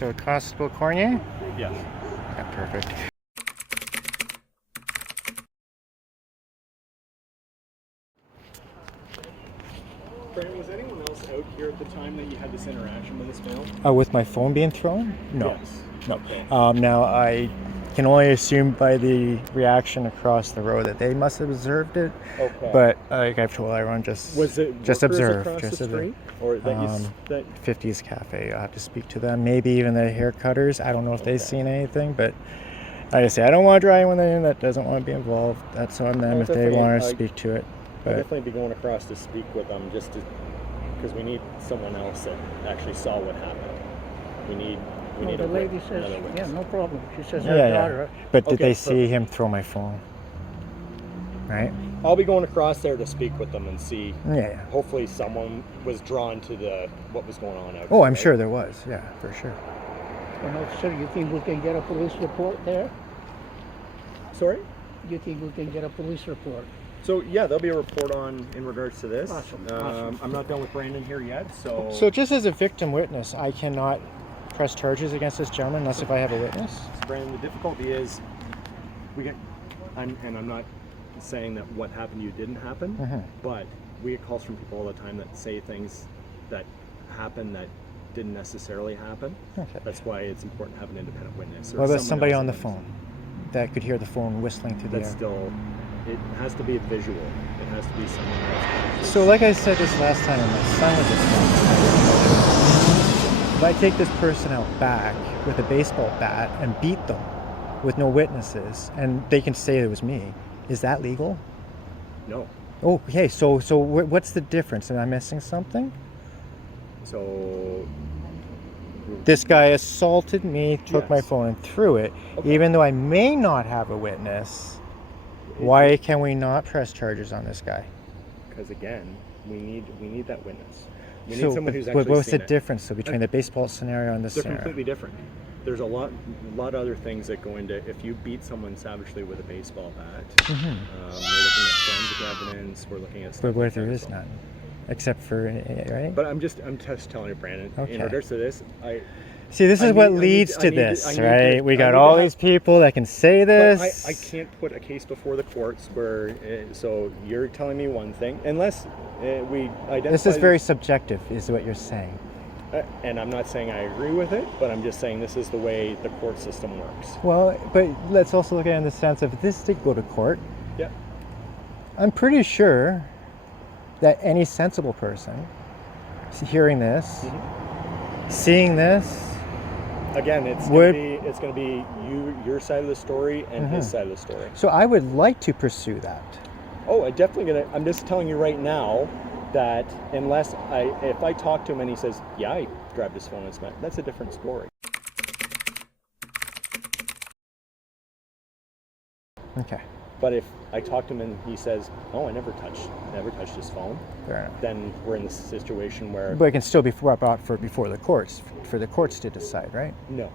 So Constable Cornier? Yes. Yeah, perfect. Brandon, was anyone else out here at the time that you had this interaction with this male? With my phone being thrown? No. Yes. No. Okay. Now, I can only assume by the reaction across the road that they must have observed it. Okay. But like I've told everyone, just observe. Across Just the street? Or that 50s Cafe. I'll have to speak to them. Maybe even the hair cutters. I don't know if they've seen anything, but like I say, I don't want to draw anyone in that doesn't want to be involved. That's on them if they want to speak to it. I'll definitely be going across to speak with them because we need someone else that actually saw what happened. We need the lady says, yeah, no problem. She says her daughter. But did they see him throw my phone? Right? I'll be going across there to speak with them and see. Yeah. Hopefully someone was drawn to what was going on out Oh, there, I'm right? sure there was. Yeah, for sure. Sir, you think we can get a police report there? Sorry? You think we can get a police report? So yeah, there'll be a report in regards to this. Awesome. I'm not done with Brandon here yet, so. So just as a victim witness, I cannot press charges against this gentleman unless if I have a witness? Brandon, the difficulty is I'm not saying that what happened to you didn't happen, but we get calls from people all the time that say things that happen that didn't necessarily happen. Okay. That's why it's important to have an independent witness. What about somebody on the phone that could hear the phone whistling through the air? That's still, it has to be a visual. It has to be someone else. So like I said this last time when my son was assaulted, if I take this person out back with a baseball bat and beat them with no witnesses and they can say it was me, is that legal? No. Oh, okay, so what's the difference? Am I missing something? So this guy assaulted me, took my phone and threw it. Okay. Even though I may not have a witness, why can we not press charges on this guy? Because again, we need that witness. We need So, someone who's actually what's the seen it. difference between the baseball scenario and this They're scenario? completely different. There's a lot of other things that go into if you beat someone savagely with a baseball bat. We're looking at forensic evidence. We're looking at. But what if there is none, except for right? But I'm just telling you, Brandon. Okay. In regards to this, See, this is what leads to this, right? We got all these people people that can say this. I can't put a case before the courts where. So you're telling me one thing, unless we identify. This is very subjective, is what you're saying. And I'm not saying I agree with it, but I'm just saying this is the way the court system works. Well, but let's also look at it in the sense of if this did go to court. Yeah. I'm pretty sure that any sensible person hearing this, seeing this, again, it's going to be your side of the story and his side of the story. So I would like to pursue that. Oh, I'm just telling you right now that if I talk to him and he says, yeah, I grabbed his phone and smacked, that's a different story. Okay. But if I talk to him and he says, oh, I never touched his phone, Fair enough. then we're in this situation where. But it can still be brought before the courts, for the courts to decide, right? No,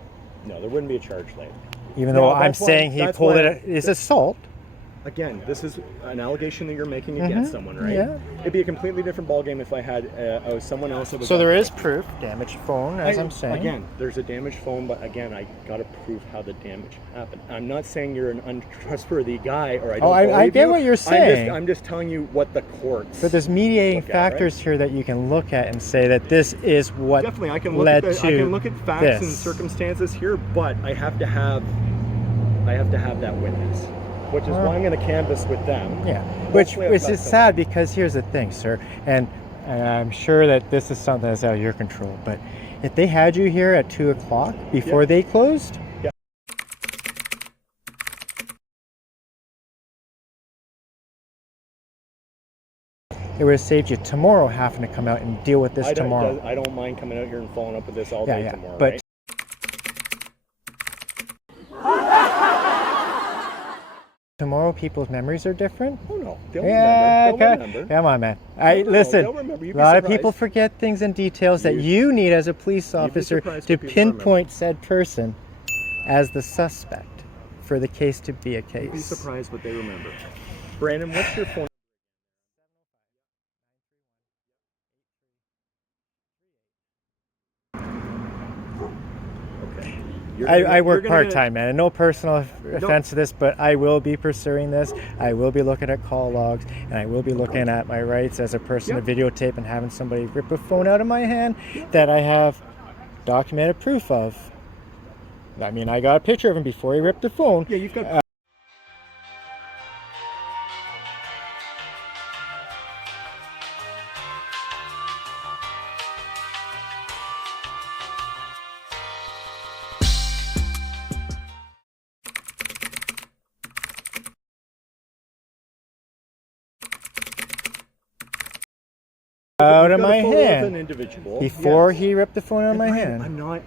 there wouldn't be a charge laid. Even though I'm saying he pulled it, it's assault. Again, this is an allegation that you're making against someone, right? Yeah. It'd be a completely different ballgame if I had someone else that was. So there is proof, damaged phone, as I'm saying. Again, there's a damaged phone, but again, I got to prove how the damage happened. I'm not saying you're an untrustworthy guy, or I don't believe I get you. what you're saying. I'm just telling you what the courts. But there's mediating factors here that you can look at and say that this is what definitely I can look led at to I can look at facts and circumstances here, but I have to have that witness. Which is why I'm going to canvass with them. Yeah, which is sad because here's the thing, sir, and I'm sure that this is something that's out of your control, but if they had you here at 2 o'clock before they closed, it would have saved you tomorrow having to come out and deal with this tomorrow. I don't mind coming out here and following up with this all day tomorrow. But right? tomorrow people's memories are different? Oh no, they'll remember. Come on, man. Listen, a lot of people forget things and details that you need as a police officer to pinpoint said person as the suspect for the case to be a case. You'd be surprised what they remember. Brandon, what's your phone? I work you're gonna- part-time, man, and no personal offense to this, but I will be pursuing this. I will be looking at call logs, and I will be looking at my rights as a person to videotape and having somebody rip a phone out of my hand that I have documented proof of. I mean, I got a picture of him before he ripped the phone. Yeah, you've got. Out of You've got my a photo of hand an individual. before Yes. he ripped the phone out of my Brian, hand.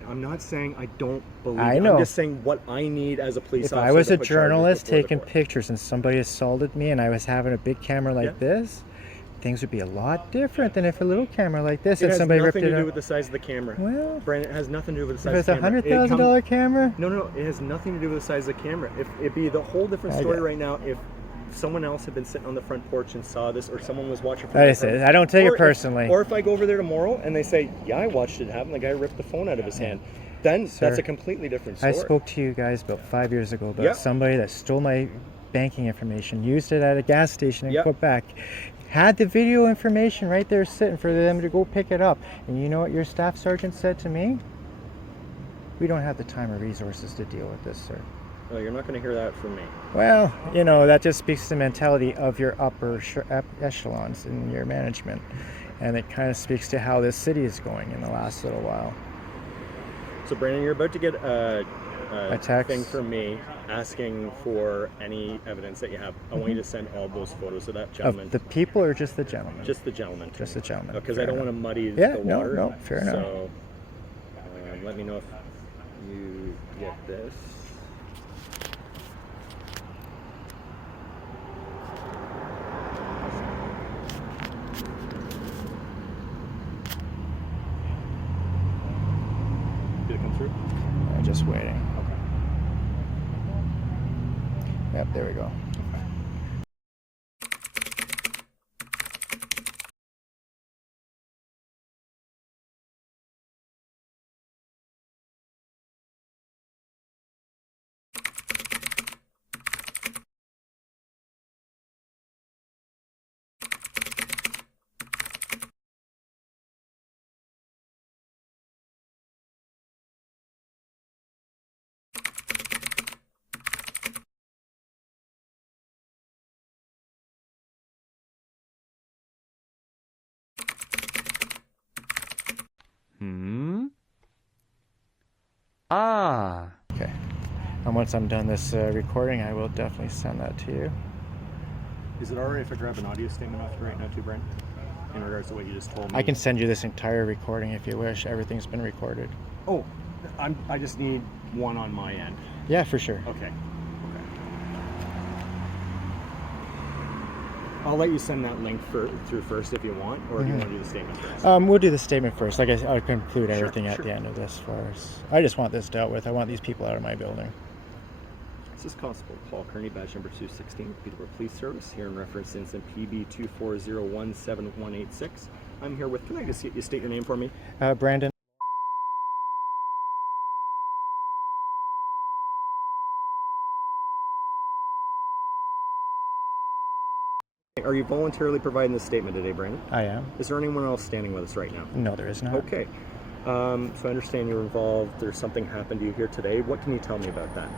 I'm not saying I don't believe. I know. I'm just saying what I need as a police If officer. I was to a put charges journalist before the taking court. pictures and somebody assaulted me and I was having a big camera like this, things would be a lot different than if a little camera like this It and has somebody ripped nothing it to do out. with the size of the camera. Well, Brandon, it has nothing to do with the size if it's of a the camera. $100,000 camera, No, it has nothing to do with the size of the camera. If it'd be the whole different I story get it. right now if someone else had been sitting on the front porch and saw this, or someone was watching. Like I said, I don't take it personally. Or if I go over there tomorrow and they say, "Yeah, I watched it happen. The guy ripped the phone out of his hand," then Sir, that's a completely different story. I spoke to you guys about 5 years ago about Yep. somebody that stole my banking information, used it at a gas station in Yep. Quebec, had the video information right there sitting for them to go pick it up. And you know what your staff sergeant said to me? We don't have the time or resources to deal with this, sir. Well, you're not going to hear that from me. Well, you know, that just speaks to the mentality of your upper echelons in your management. And it kind of speaks to how this city is going in the last little while. So, Brandon, you're about to get a text thing from me asking for any evidence that you have. I want you to send all those photos of that gentleman. Of the people or just the gentleman? Just the gentleman. Just the gentleman. Because I don't want to muddy Yeah, the no, water. no, fair enough. So, let me know if you get this. Did it come through? I'm just waiting. Okay. Yep, there we go. Ah. Okay. And once I'm done this recording, I will definitely send that to you. Is it alright if I grab an audio statement off you right now too, Brent? In regards to what you just told me? I can send you this entire recording if you wish. Everything's been recorded. Oh, I just need one on my end. Yeah, for sure. Okay. I'll let you send that link through first if you want, or do you want to do the statement first? We'll do the statement first. Like I'll conclude everything at sure. the end of this for us. I just want this dealt with. I want these people out of my building. This is Constable Paul Kearney, badge number 216, Peterborough Police Service, here in reference to incident PB 24017186. I'm here with, can I just get you state your name for me? Brandon. Are you voluntarily providing this statement today, Brandon? I am. Is there anyone else standing with us right now? No, there is not. Okay. So I understand you're involved. There's something happened to you here today. What can you tell me about that?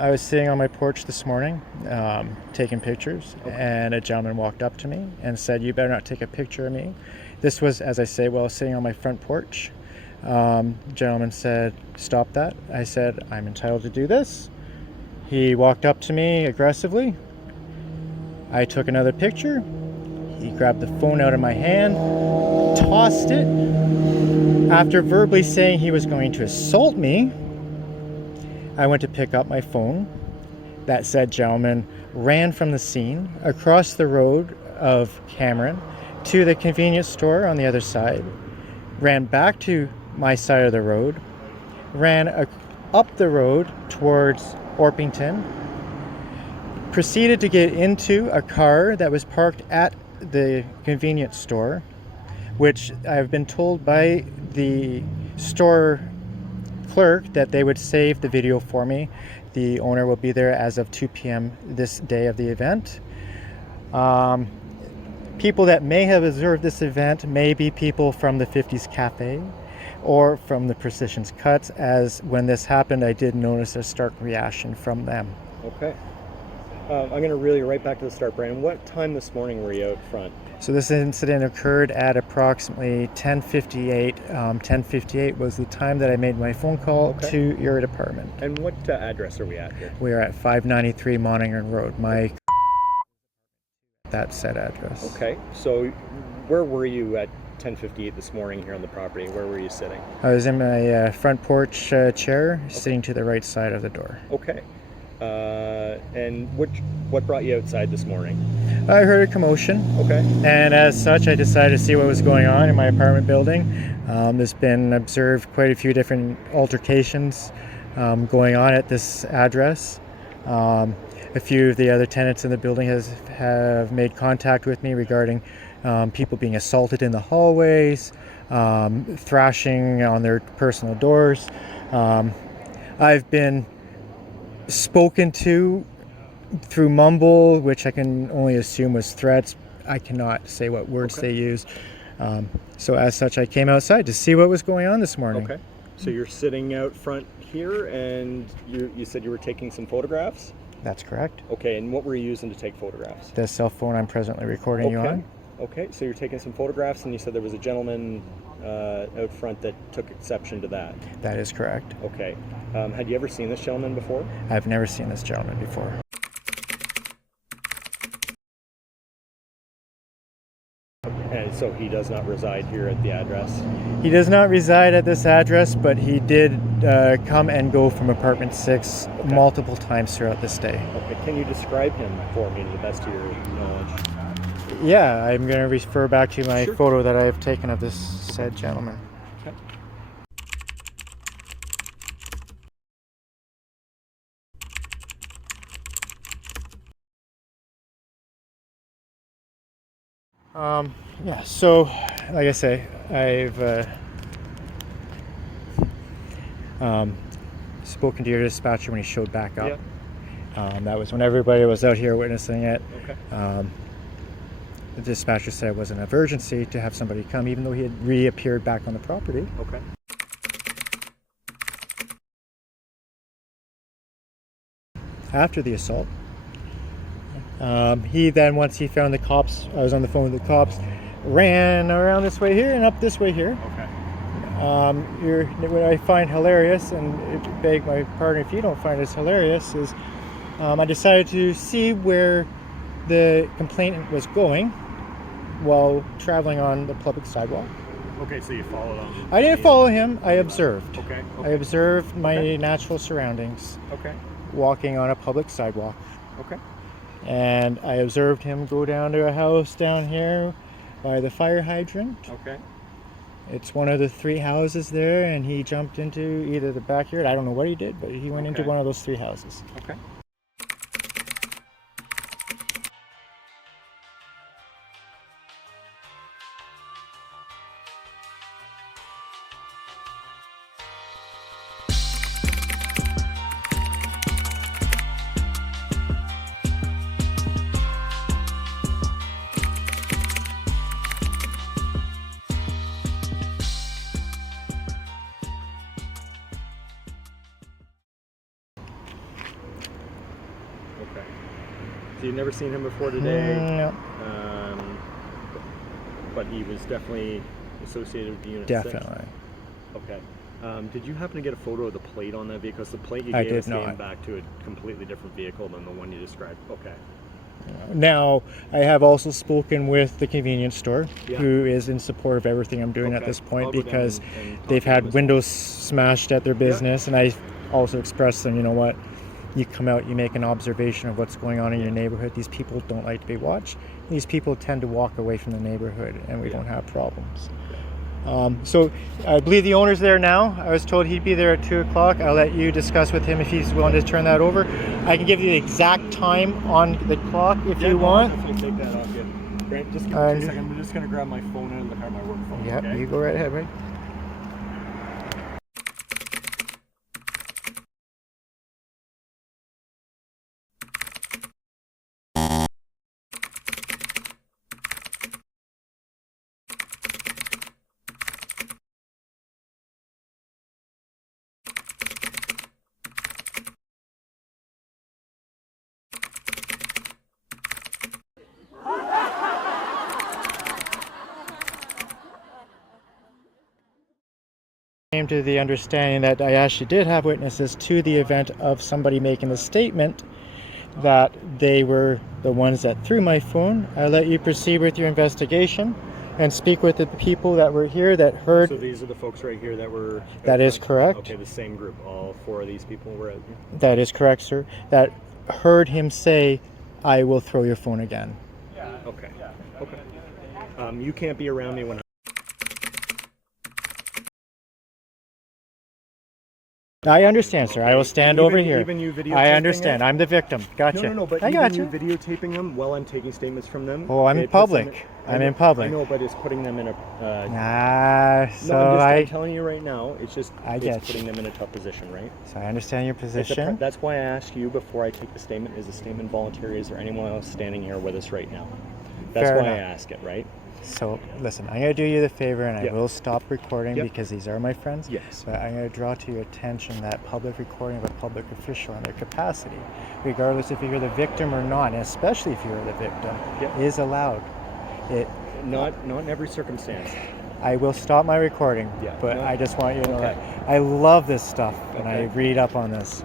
I was sitting on my porch this morning, taking pictures, and a gentleman walked up to me and said, "You better not take a picture of me." This was, as I say, while I was sitting on my front porch. The gentleman said, "Stop that." I said, "I'm entitled to do this." He walked up to me aggressively. I took another picture. He grabbed the phone out of my hand, tossed it. After verbally saying he was going to assault me, I went to pick up my phone. That said gentleman ran from the scene across the road of Cameron to the convenience store on the other side, ran back to my side of the road, ran up the road towards Orpington, proceeded to get into a car that was parked at the convenience store, which I've been told by the store clerk that they would save the video for me. The owner will be there as of 2 p.m. this day of the event. People that may have observed this event may be people from the 50s Cafe or from the Precision's Cuts, as when this happened, I did notice a stark reaction from them. Okay. I'm going to reel you right back to the start, Brandon. What time this morning were you out front? So this incident occurred at approximately 10:58. 10:58 was the time that I made my phone call to your department. And what address are we at here? We are at 593 Monaghan Road. That said address. Okay. So where were you at 10:58 this morning here on the property? Where were you sitting? I was in my front porch chair, sitting to the right side of the door. Okay. And what brought you outside this morning? I heard a commotion. Okay. And as such, I decided to see what was going on in my apartment building. There's been observed quite a few different altercations going on at this address. A few of the other tenants in the building have made contact with me regarding people being assaulted in the hallways, thrashing on their personal doors. I've been spoken to through mumble, which I can only assume was threats. I cannot say what words they used. So as such, I came outside to see what was going on this morning. Okay. So you're sitting out front here, and you said you were taking some photographs? That's correct. Okay, and what were you using to take photographs? The cell phone I'm presently recording you on. Okay, so you're taking some photographs, and you said there was a gentleman out front that took exception to that. That is correct. Okay. Had you ever seen this gentleman before? I've never seen this gentleman before. And so he does not reside here at the address? He does not reside at this address, but he did come and go from apartment 6 multiple times throughout this day. Okay, can you describe him for me to the best of your knowledge? Yeah, I'm going to refer back to my photo that I have taken of this said gentleman. Okay. Yeah, so like I say, I've spoken to your dispatcher when he showed back up. Yeah. That was when everybody was out here witnessing it. Okay. The dispatcher said it was an emergency to have somebody come, even though he had reappeared back on the property. Okay. After the assault, he then, once he found the cops, I was on the phone with the cops, ran around this way here and up this way here. Okay. What I find hilarious, and beg my pardon if you don't find this hilarious, is I decided to see where the complainant was going while traveling on the public sidewalk. Okay, so you followed him. I didn't follow him, I observed. Okay. I observed my natural surroundings, Okay. walking on a public sidewalk. Okay. And I observed him go down to a house down here by the fire hydrant. Okay. It's one of the 3 houses there, and he jumped into either the backyard, I don't know what he did, but he went into one of those 3 houses. Okay. Okay. So you've never seen him before today? No. But he was definitely associated with the Unit 6? Definitely. Okay. Did you happen to get a photo of the plate on that vehicle? Because the plate you I gave did us came not. back to a completely different vehicle than the one you described. Okay. Now, I have also spoken with the convenience store, Yeah. who is in support of everything I'm doing at Okay. this point, I'll go down because and talk they've to them had as windows smashed at their business, and I also expressed to them, you know what, you come out, you make an observation of what's going on in your neighborhood. These people don't like to be watched. These people tend to walk away from the neighborhood, and we don't have problems. So I believe the owner's there now. I was told he'd be there at 2 o'clock. I'll let you discuss with him if he's willing to turn that over. I can give you the exact time on the clock if you want. I'll definitely take that off you. Grant, just give me 2 seconds. I'm just going to grab my phone out of the car, my work phone. Yeah, okay? you go right ahead, right? came to the understanding that I actually did have witnesses to the event of somebody making the statement that they were the ones that threw my phone. I'll let you proceed with your investigation and speak with the people that were here that heard. So these are the folks right here that were... That is correct. Okay, the same group. All 4 of these people were out here? That is correct, sir. That heard him say, I will throw your phone again. Okay. Okay. You can't be around me when I understand, sir. I will stand over here. Even you videotaping I understand. it? I'm the victim. Gotcha. No, but I even gotcha. you videotaping them while I'm taking statements from them. Oh, I'm in it puts them public. I'm in public. I know, but it's putting them in a... So I'm telling you right now, it's just I get it's putting them in a tough position, right? So I understand your position. That's why I asked you before I take the statement, is the statement voluntary? Is there anyone else standing here with us right now? That's Fair why enough. I ask it, right? So listen, I'm going to do you the favor and I Yep. will stop recording Yep. because these are my friends. Yes. But I'm going to draw to your attention that public recording of a public official in their capacity, regardless if you're the victim or not, and especially if you're the victim, Yep. is allowed. Not in every circumstance. I will stop my recording, Yeah, but no. I just want you to know Okay. that I love this stuff and I Okay. read up on this.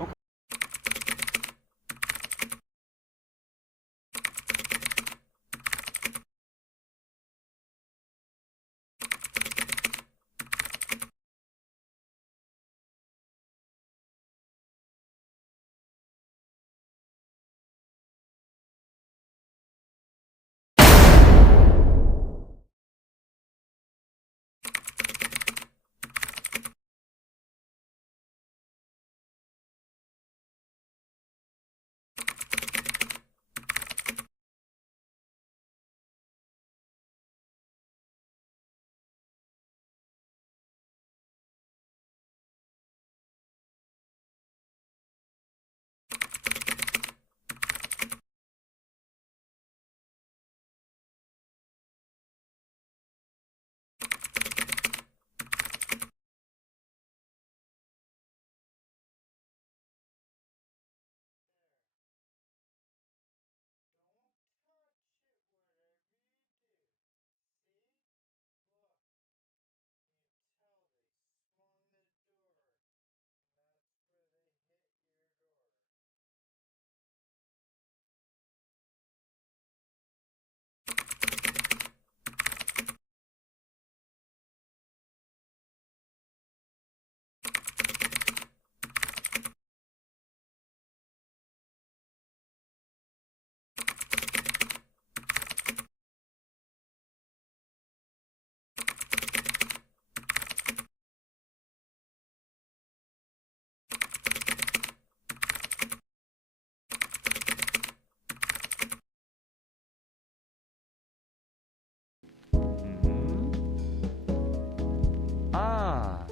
Ah.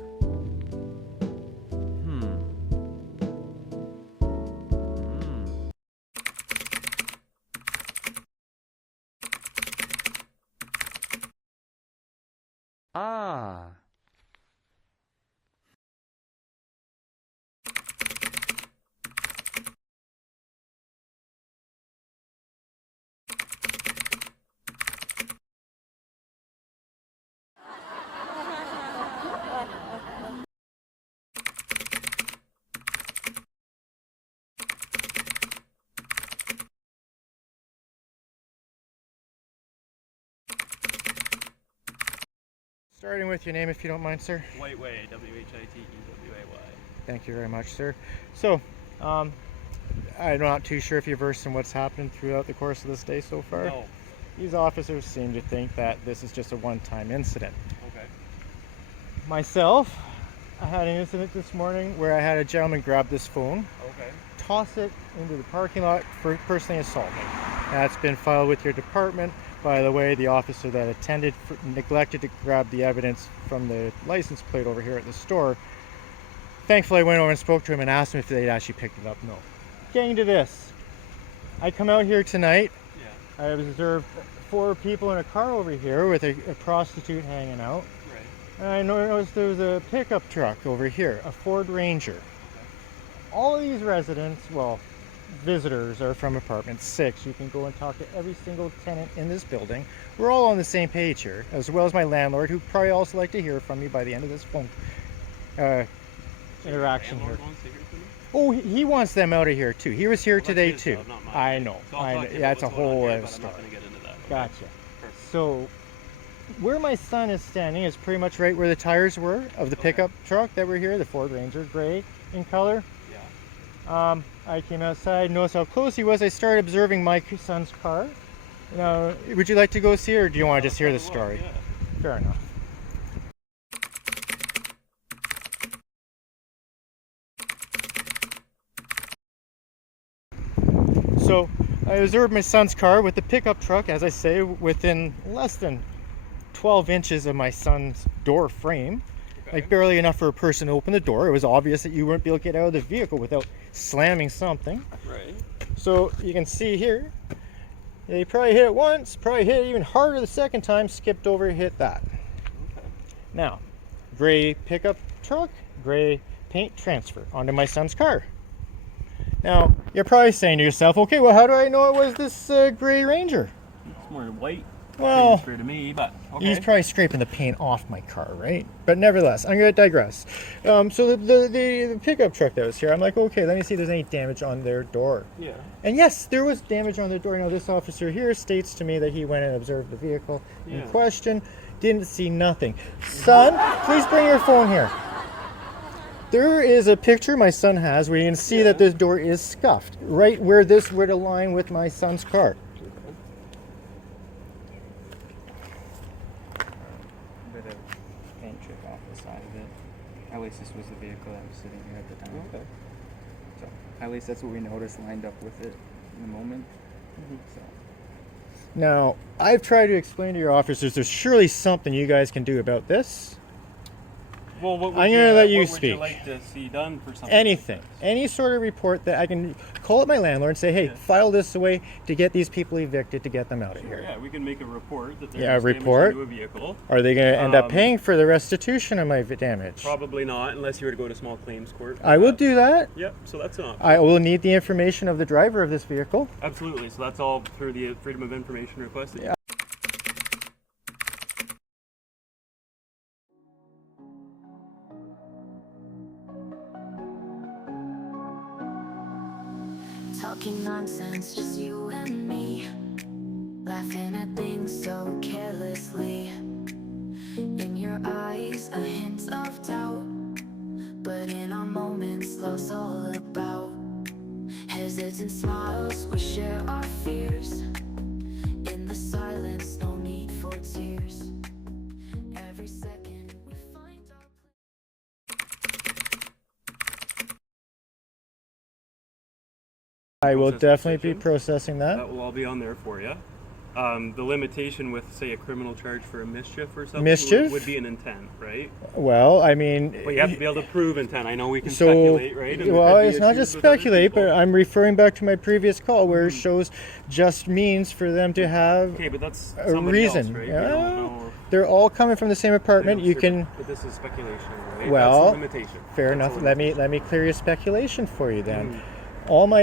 Ah. Starting with your name, if you don't mind, sir. Whiteway, W-H-I-T-E-W-A-Y. Thank you very much, sir. So, I'm not too sure if you're versed in what's happened throughout the course of this day so far. No. These officers seem to think that this is just a one-time incident. Okay. Myself, I had an incident this morning where I had a gentleman grab this phone, Okay. toss it into the parking lot for personally assault me. That's been filed with your department. By the way, the officer that attended neglected to grab the evidence from the license plate over here at the store. Thankfully, I went over and spoke to him and asked him if they'd actually picked it up. No. Getting to this, I come out here tonight. Yeah. I observed 4 people in a car over here with a prostitute hanging out. Right. And I noticed there was a pickup truck over here, a Ford Ranger. Okay. All of these residents, well, visitors are from apartment 6. You can go and talk to every single tenant in this building. We're all on the same page here, as well as my landlord, who probably also like to hear from me by the end of this phone. interaction here. Landlord wants to hear from me? Oh, he wants them out of here too. He was here Well, that's today his too. job, not mine. I know. So I'll talk to you That's a about what's going whole on here, other but I'm story. not going to get into that. Okay? Gotcha. Perfect. So, where my son is standing is pretty much right where the tires were of the pickup truck that were here, the Ford Ranger, gray in color. Yeah. I came outside, noticed how close he was. I started observing my son's car. Now, would you like to go see, or do you want to just hear the story? Yeah. Fair enough. So, I observed my son's car with the pickup truck, as I say, within less than 12 inches of my son's door frame. Okay. Like barely enough for a person to open the door. It was obvious that you wouldn't be able to get out of the vehicle without slamming something. Right. So you can see here, he probably hit it once, probably hit it even harder the second time, skipped over, hit that. Okay. Now, gray pickup truck, gray paint transfer onto my son's car. Now, you're probably saying to yourself, okay, well, how do I know it was this gray Ranger? It's more white. Well, transfer to me, but okay. he's probably scraping the paint off my car, right? But nevertheless, I'm going to digress. So the pickup truck that was here, I'm like, okay, let me see if there's any damage on their door. Yeah. And yes, there was damage on the door. Now, this officer here states to me that he went and observed the vehicle in question, didn't see nothing. Son, please bring your phone here. There is a picture my son has where you can see that this door is scuffed, right where this would align with my son's car. Bit of paint chip off the side of it. At least this was the vehicle that was sitting here at the time. Okay. So at least that's what we noticed lined up with it in the moment. So Now, I've tried to explain to your officers there's surely something you guys can do about this. Well, what would I'm going to let you what would speak. you like to see done for something? Anything. like this? Any sort of report that I can call up my landlord and say, hey, file this away to get these people evicted, to get them out of here. Yeah, we can make a report that there's Yeah, damage report. to a vehicle. Are they going to end up Um, paying for the restitution of my damage? Probably not, unless you were to go to small claims court. for I will that. do that. Yep, so that's an option. I will need the information of the driver of this vehicle. Absolutely, so that's all through the Freedom of Information request. That you Talking nonsense, just you and me, laughing at things so carelessly. In your eyes, a hint of doubt, but in our moments, love's all about. Hesitant smiles, we share our fears. In the silence, no need for tears. Every second we find our I will Process definitely be decision. processing that. That will all be on there for you. The limitation with, say, a criminal charge for a mischief or something Mischief? would be an intent, right? Well, I mean, But you have to be able to prove intent. I know we can so, speculate, right? And there well, could be it's not issues just with other speculate, but people. I'm referring back to my previous call where it shows just means for them to have Okay, but that's a somebody reason. else, right? We Yeah. don't know. They're all coming from the same apartment. You can, But this is speculation, right? well, that's the limitation. fair That's enough. the Let me clear your speculation for you then. Mm. All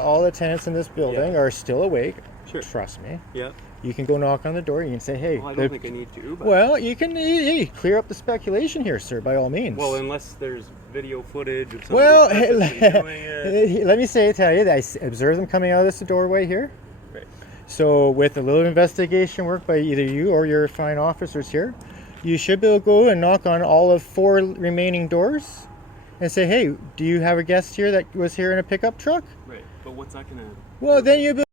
all the tenants in this building Yeah. are still awake. Sure. Trust me. Yeah. You can go knock on the door. You can say, "Hey." Well, I don't think I need to. But Well, you can clear up the speculation here, sir, by all means. well, unless there's video footage of somebody Well, purposely doing it. let me tell you that I observed them coming out of this doorway here. Right. So with a little investigation work by either you or your fine officers here, you should be able to go and knock on all of 4 remaining doors and say, hey, do you have a guest here that was here in a pickup truck? Right. But what's that gonna? Well, then you'll be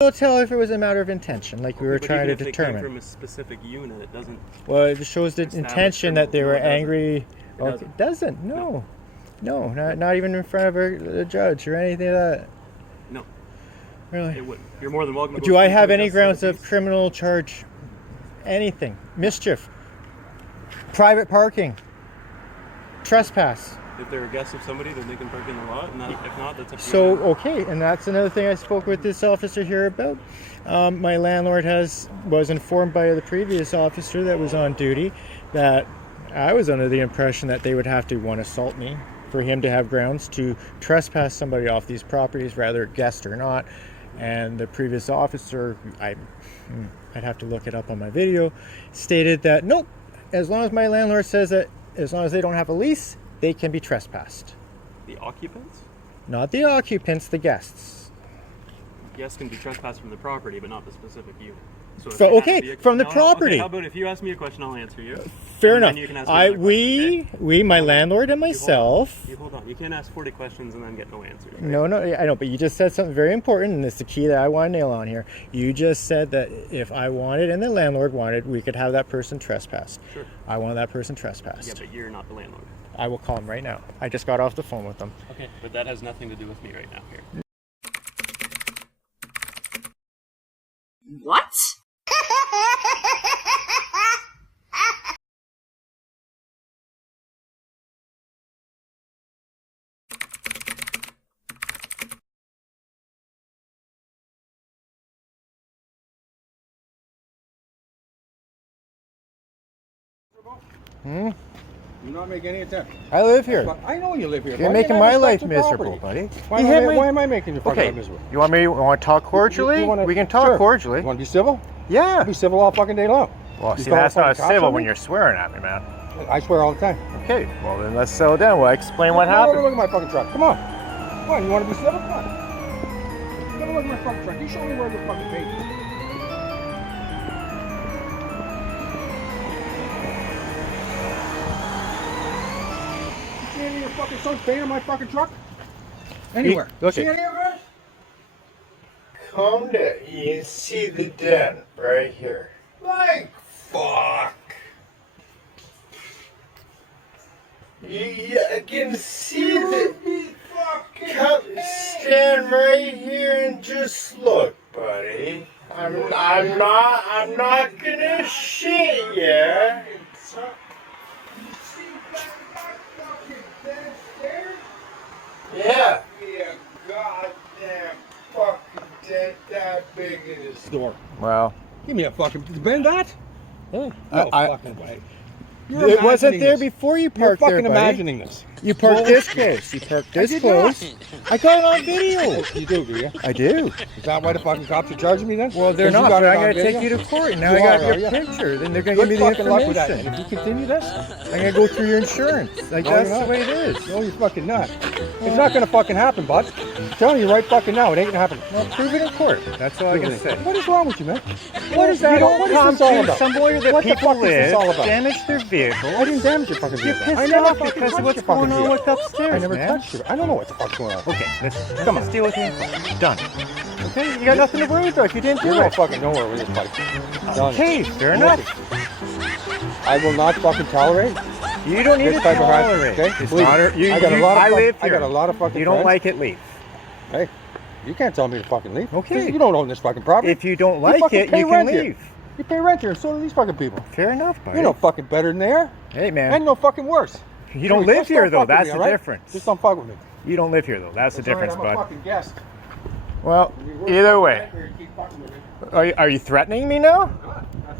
able to tell if it was a matter of intention, like we were But trying even to if they came determine. from a specific unit, it doesn't. Well, it shows the Establish intention that they criminal- were no, it doesn't. angry. It Okay, it doesn't. No. No, not even in front of a judge or anything like that. No, Really. it wouldn't. You're more than welcome to go Do I speak have to a any justice grounds of of the peace. criminal charge? Anything? Mischief? Private parking? Trespass? If they're a guest of somebody, then they can park in the lot, and if not, that's up to So, you. okay, and that's another thing I spoke with this officer here about. My landlord was informed by the previous officer that was on duty that I was under the impression that they would have to, one, assault me for him to have grounds to trespass somebody off these properties, whether guest or not. And the previous officer, I'd have to look it up on my video, stated that nope, as long as my landlord says that as long as they don't have a lease, they can be trespassed. The occupants? Not the occupants, the guests. Guests can be trespassed from the property, but not the specific unit. So if So, you have to okay, be a- from the No, property. Okay, how about if you ask me a question, I'll answer you. Fair And then enough. you can ask me another question, We, my landlord and You myself. hold on. You can't ask 40 questions and then get no answers. Right? No, I know, but you just said something very important, and it's the key that I want to nail on here. You just said that if I wanted and the landlord wanted, we could have that person trespassed. Sure. I want that person trespassed. Yeah, but you're not the landlord. I will call him right now. I just got off the phone with him. Okay, but that has nothing to do with me right now here. What? Do not make any attempt. I live here. I know you live here. You're Why making you my not life respect the miserable, property? buddy. Why, You am hit I, my- why am I making your fucking Okay, life miserable? you want to talk cordially? We can talk sure. cordially. You want to be civil? Yeah. Be civil all fucking day long. Well, You see, call that's not fucking cops civil on when me? you're swearing at me, man. I swear all the time. Okay, well then let's settle down. Well, explain what Come over, happened. look at my fucking truck. Come on. Come on, you want to be civil? Come on. Come over, look at my fucking truck. You show me where the fucking page is. You see any of your fucking son's paint on my fucking truck? Anywhere. Okay. See any of it? Calm down. You can see the dent right here. Like, fuck. You can see the. Come, stand right here and just look, buddy. I'm not gonna shit ya. Yeah. Goddamn fucking dent that big in this door. Well, Give me a fucking. Bend that? yeah. No I, fucking way. You're it wasn't imagining there this. before you You're parked there, fucking buddy. imagining this. You parked this close. You parked this did close. not. I got it on video. You do you? I do. Is that why the fucking cops are charging me then? Well, they're 'Cause you not, got but it I'm on going to video? take you to court. Now You I got are, your are ya? picture. Then they're going to give Good me the fucking luck with that. And information. if you continue this, I'm going to go through your insurance. Like, No, that's you're the not. way it is. no, you're fucking not. It's not gonna fucking happen, bud. I'm telling you right fucking now, it ain't gonna happen. Well, prove it in court. That's all I can say. What is wrong with you, man? What is that? You don't What is come this all to about? somewhere that What the people fuck is this live, all about? damage their vehicle. I didn't damage your fucking You're vehicle. pissed I never off fucking because touched of what's your fucking going on vehicle. with upstairs, I never man. touched you. I don't know what the fuck's going on. Okay, let's deal with it in court. Done. Okay, you got nothing to worry about if you didn't do You're going it. fucking nowhere with this pipe. Okay, fair enough. I will not fucking tolerate You don't need this to type of harassment. tolerate. Okay? It's Believe not. me. I got a lot of. I live I here. got a lot of fucking. You don't friends. like it, leave. Hey, you can't tell me to fucking leave. Okay. You don't own this fucking property. If you don't like fucking it, pay you can rent here. leave. You pay rent here, and so do these fucking people. Fair enough, buddy. You're no fucking better than they are, Hey, and man. no fucking worse. You don't Just live here, though. fuck with That's me, the all right? difference. Just don't fuck with me. You don't live here, though. That's the That's all right, difference, I'm a bud. fucking guest. Well, either way. Are you threatening me now?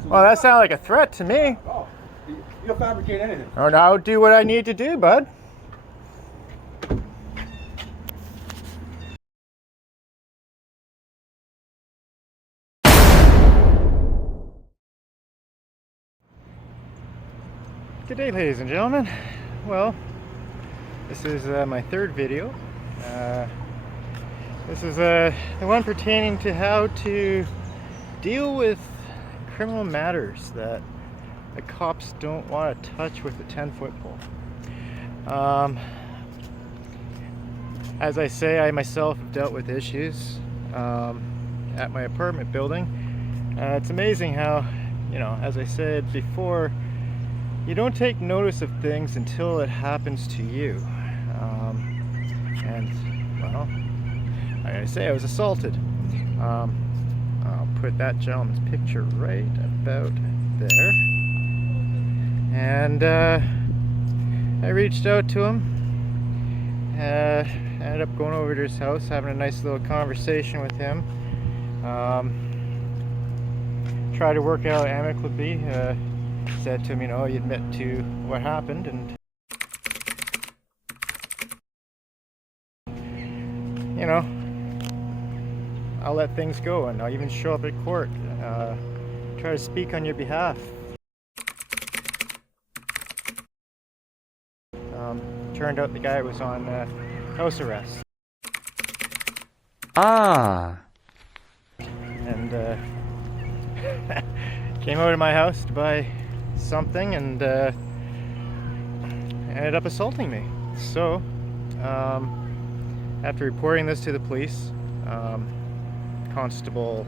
Well, that sounded like a threat to me. Oh, you'll fabricate anything. Oh, now I'll do what I need to do, bud. Good day, ladies and gentlemen. Well, this is my third video. This is the one pertaining to how to deal with criminal matters that the cops don't want to touch with a 10-foot pole. As I say, I myself have dealt with issues at my apartment building. It's amazing how, as I said before, you don't take notice of things until it happens to you. And, well, like I say, I was assaulted. I'll put that gentleman's picture right about there. And I reached out to him. Ended up going over to his house, having a nice little conversation with him. Tried to work out amicably. Said to him, you admit to what happened, and I'll let things go, and I'll even show up at court, try to speak on your behalf. Turned out the guy was on house arrest. Ah. And came over to my house to buy something and ended up assaulting me. So, after reporting this to the police, Constable,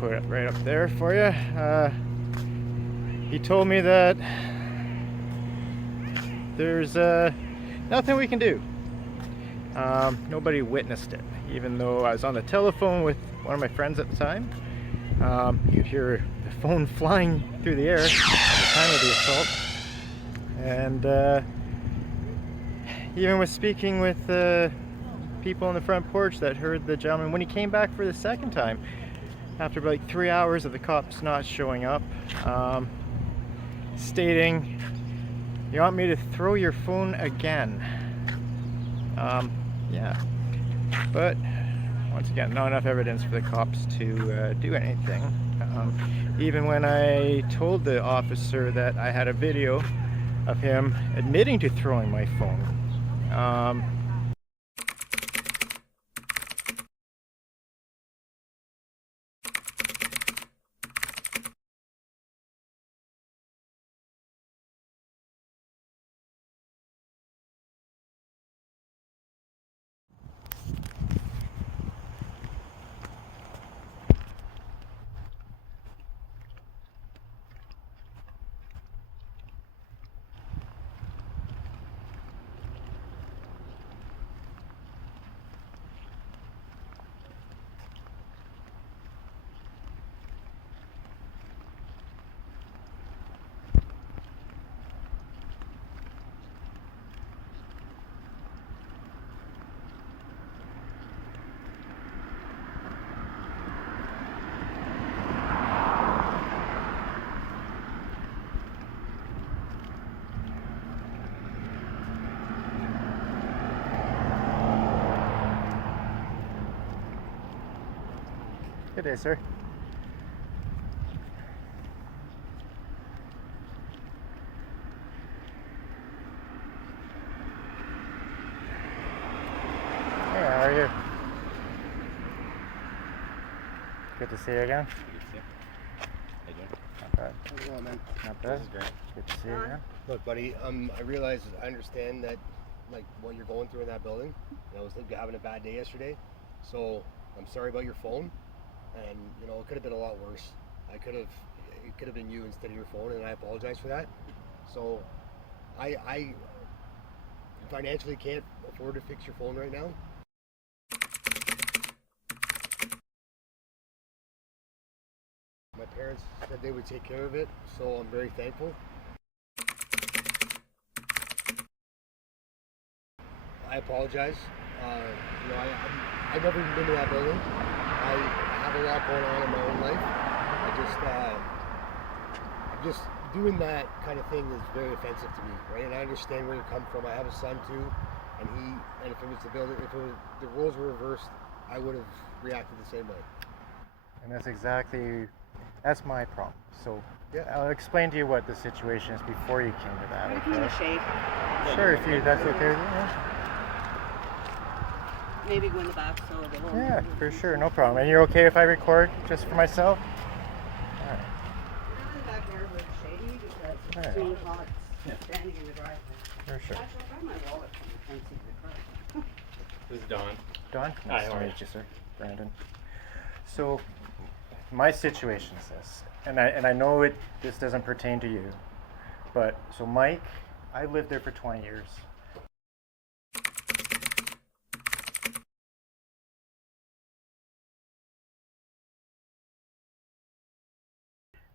put it right up there for you, he told me that there's nothing we can do. Nobody witnessed it, even though I was on the telephone with one of my friends at the time. You hear the phone flying through the air at the time of the assault. And even with speaking with people on the front porch that heard the gentleman, when he came back for the second time, after like 3 hours of the cops not showing up, stating, "You want me to throw your phone again?" Yeah, but once again, not enough evidence for the cops to do anything. Even when I told the officer that I had a video of him admitting to throwing my phone, Good day, sir. Hey, how are you? Good to see you again. Not bad. How's it going, man? Not bad. This is great. Good to see you again. Look, buddy, I realize, I understand that, like, what you're going through in that building. I was having a bad day yesterday, so I'm sorry about your phone. And, it could have been a lot worse. It could have been you instead of your phone, and I apologize for that. So, I financially can't afford to fix your phone right now. My parents said they would take care of it, so I'm very thankful. I apologize. I've never even been to that building. I have a lot going on in my own life. Just doing that kind of thing is very offensive to me, right? And I understand where you come from. I have a son too, and if it was the roles were reversed, I would have reacted the same way. And that's my problem. So Yeah. I'll explain to you what the situation is before you came to that. Give me a shake. Sure, if that's okay with you. Yeah. Maybe go in the back so they won't. Yeah, for sure, no problem. And you're okay if I record just for myself? All right. Not in the backyard where it's shady because it's Alright. too hot standing in the driveway. For sure. Actually, I have my wallet from the fencing in the car. This is Don. Don, Hi, nice how to are meet you? you, sir. Brandon. So, my situation is this, and I know this doesn't pertain to you, but so Mike, I lived there for 20 years.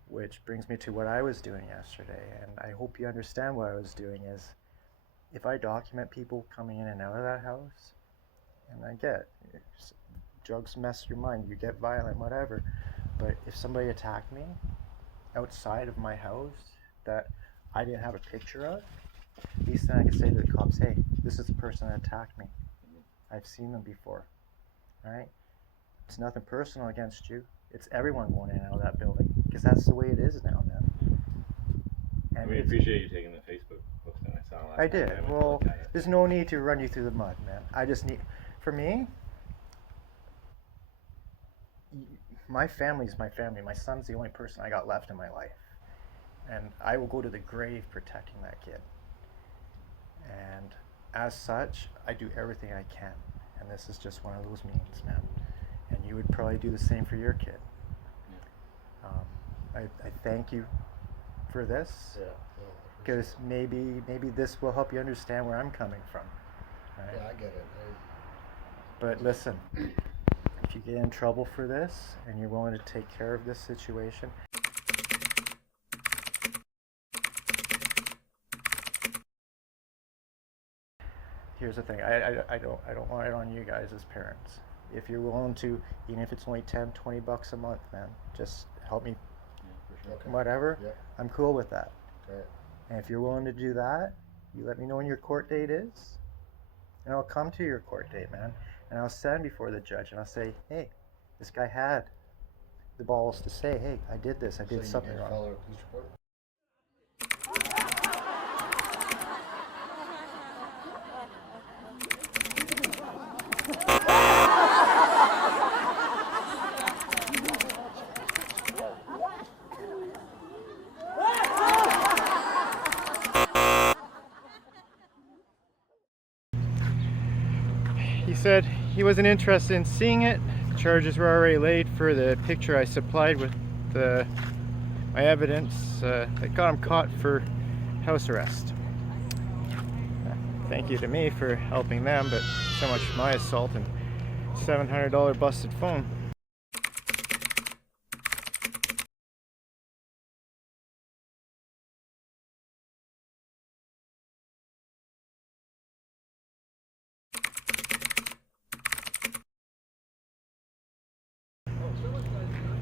Which brings me to what I was doing yesterday, and I hope you understand what I was doing is, if I document people coming in and out of that house, and I get drugs mess your mind, you get violent, whatever, but if somebody attacked me outside of my house that I didn't have a picture of, at least then I can say to the cops, hey, this is the person that attacked me. I've seen them before, right? It's nothing personal against you. It's everyone going in and out of that building, because that's the way it is now, man. And We appreciate you taking the Facebook post down. I saw it last I night. did. went to Well, look at it. there's no need to run you through the mud, man. I just need, for me, my family's my family. My son's the only person I got left in my life. And I will go to the grave protecting that kid. And as such, I do everything I can. And this is just one of those means, man. And you would probably do the same for your kid. I thank you for this. Yeah. Because maybe this will help you understand where I'm coming from. Right? Yeah, I get it. But listen, if you get in trouble for this and you're willing to take care of this situation, here's the thing. I don't want it on you guys as parents. If you're willing to, even if it's only 10, 20 bucks a month, man, just help me. Okay. Whatever. Yeah. I'm cool with that. Okay. And if you're willing to do that, you let me know when your court date is, and I'll come to your court date, man. And I'll stand before the judge and I'll say, hey, this guy had the balls to say, hey, I did this, I did something wrong. File a police report? He said he wasn't interested in seeing it. Charges were already laid for the picture I supplied with my evidence that got him caught for house arrest. Thank you to me for helping them, but so much for my assault and $700 busted phone.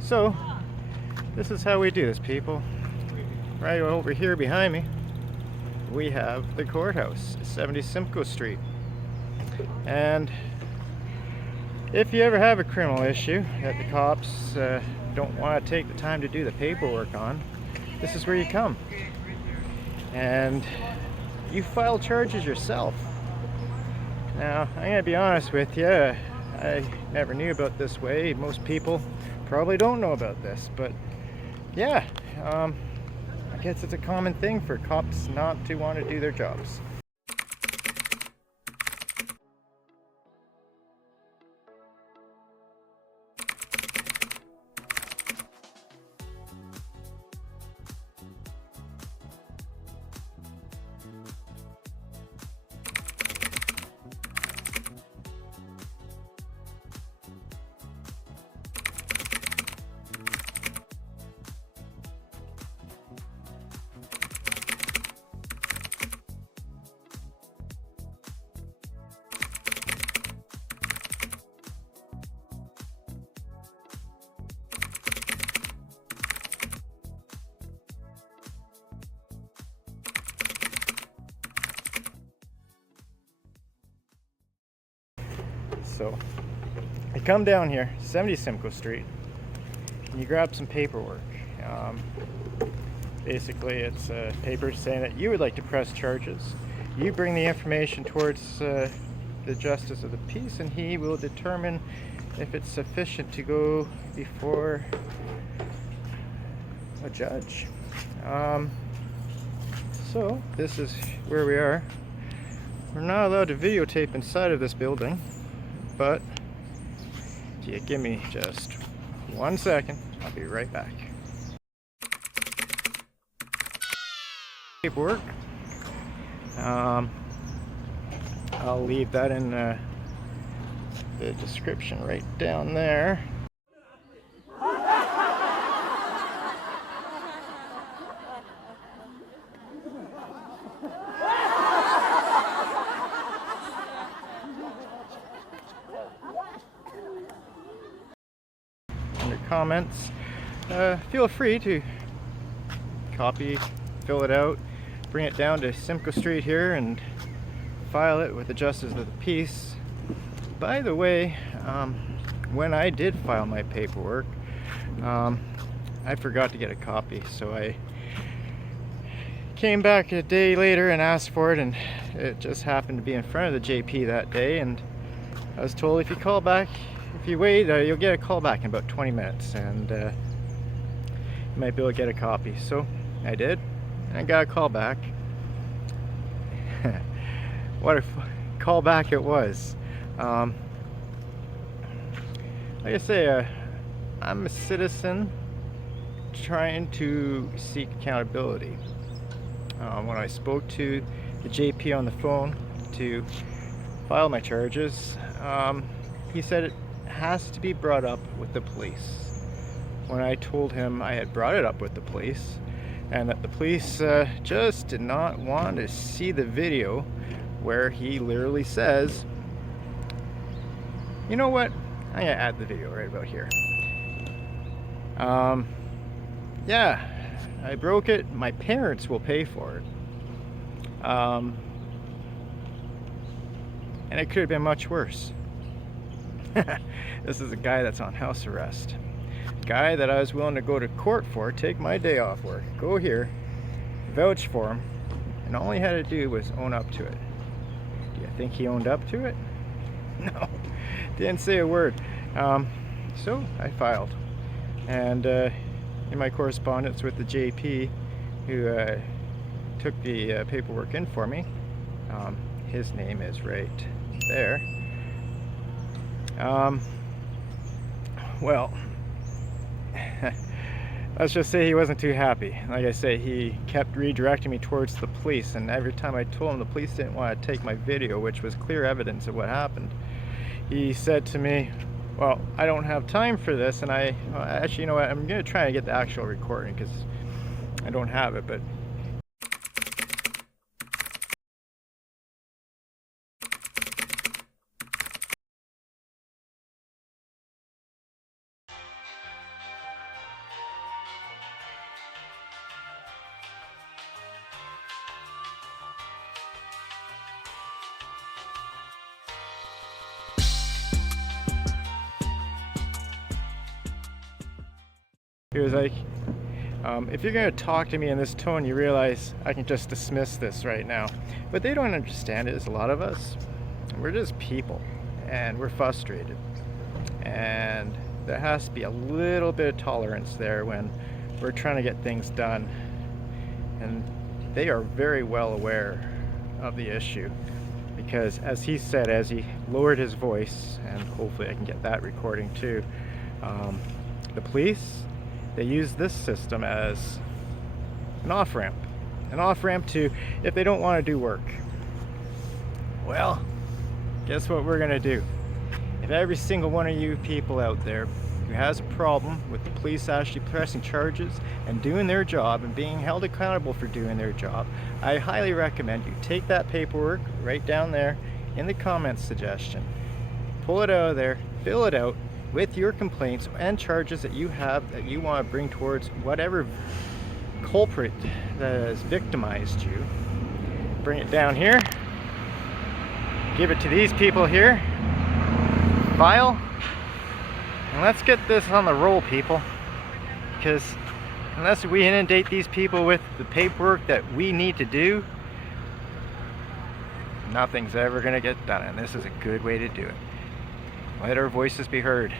So, this is how we do this, people. Right over here behind me, we have the courthouse, 70 Simcoe Street. And if you ever have a criminal issue that the cops don't want to take the time to do the paperwork on, this is where you come. And you file charges yourself. Now, I'm going to be honest with you, I never knew about this way. Most people probably don't know about this, but yeah, I guess it's a common thing for cops not to want to do their jobs. So you come down here, 70 Simcoe Street, and you grab some paperwork. Basically, it's papers saying that you would like to press charges. You bring the information towards the Justice of the Peace, and he will determine if it's sufficient to go before a judge. So this is where we are. We're not allowed to videotape inside of this building, but if you give me just 1 second, I'll be right back. Paperwork. I'll leave that in the description right down there. Under comments, feel free to copy, fill it out, bring it down to Simcoe Street here and file it with the Justice of the Peace. By the way, when I did file my paperwork, I forgot to get a copy, so I came back a day later and asked for it, and it just happened to be in front of the JP that day, and I was told if you wait, you'll get a call back in about 20 minutes, and you might be able to get a copy. So I did, and I got a call back. What a call back it was. Like I say, I'm a citizen trying to seek accountability. When I spoke to the JP on the phone to file my charges, he said it has to be brought up with the police. When I told him I had brought it up with the police and that the police just did not want to see the video where he literally says, you know what, I'm gonna add the video right about here. Yeah, I broke it. My parents will pay for it. And it could have been much worse. This is a guy that's on house arrest. A guy that I was willing to go to court for, take my day off work, go here, vouch for him, and all he had to do was own up to it. Do you think he owned up to it? No, didn't say a word. So I filed. And in my correspondence with the JP who took the paperwork in for me, his name is right there. Well, let's just say he wasn't too happy. Like I say, he kept redirecting me towards the police, and every time I told him the police didn't want to take my video, which was clear evidence of what happened, he said to me, well, I don't have time for this, and actually, you know what, I'm going to try and get the actual recording because I don't have it, but he was like, if you're going to talk to me in this tone, you realize I can just dismiss this right now. But they don't understand it, is a lot of us. We're just people, and we're frustrated. And there has to be a little bit of tolerance there when we're trying to get things done. And they are very well aware of the issue. Because as he said, as he lowered his voice, and hopefully I can get that recording too, the police, they use this system as an off-ramp to if they don't want to do work. Well, guess what we're gonna do? If every single one of you people out there who has a problem with the police actually pressing charges and doing their job and being held accountable for doing their job, I highly recommend you take that paperwork right down there in the comments suggestion, pull it out of there, fill it out with your complaints and charges that you have that you want to bring towards whatever culprit that has victimized you. Bring it down here, give it to these people here, file, and let's get this on the roll, people, because unless we inundate these people with the paperwork that we need to do, nothing's ever going to get done, and this is a good way to do it. Let our voices be heard.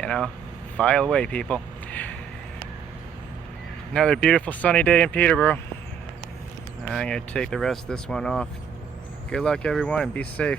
You know, file away, people. Another beautiful sunny day in Peterborough. I'm going to take the rest of this one off. Good luck, everyone, and be safe.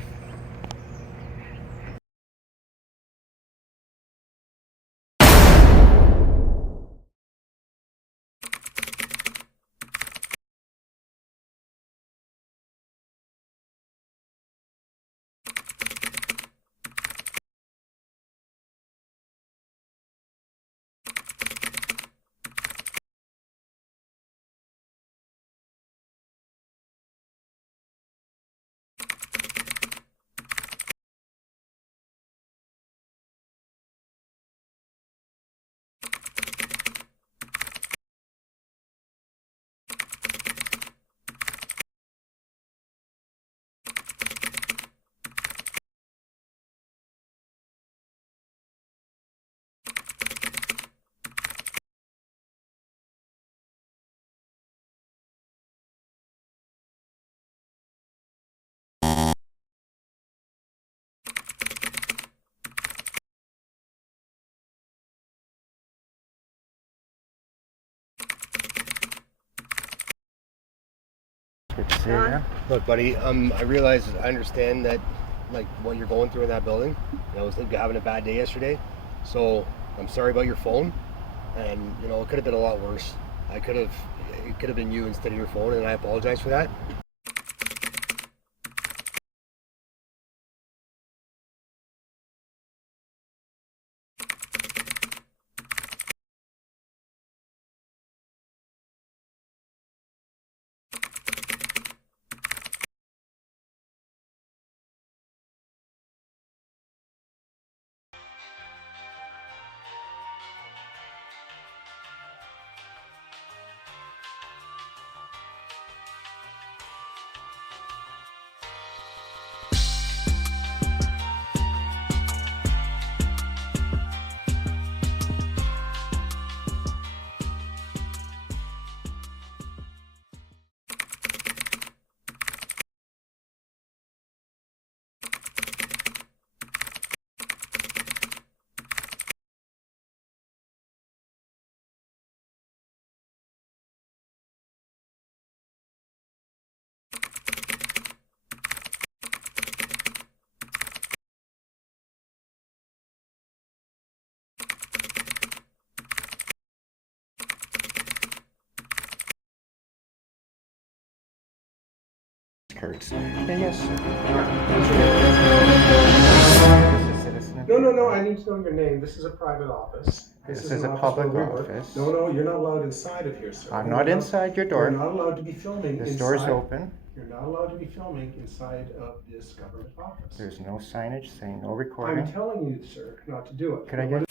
Good to see you John? again. Look, buddy, I realize, I understand that, like, what you're going through in that building. I was having a bad day yesterday, so I'm sorry about your phone, and, you know, it could have been a lot worse. It could have been you instead of your phone, and I apologize for that. Cards. Yes. This is citizen. No, I need to know your name. This is a private office. This is is an a office public where we work. office. No, you're not allowed inside of here, sir. I'm You're not inside your door. You're not allowed to be filming This inside. door's open. You're not allowed to be filming inside of this government office. There's no signage saying no I'm recording. telling you, sir, not to do it. Could I get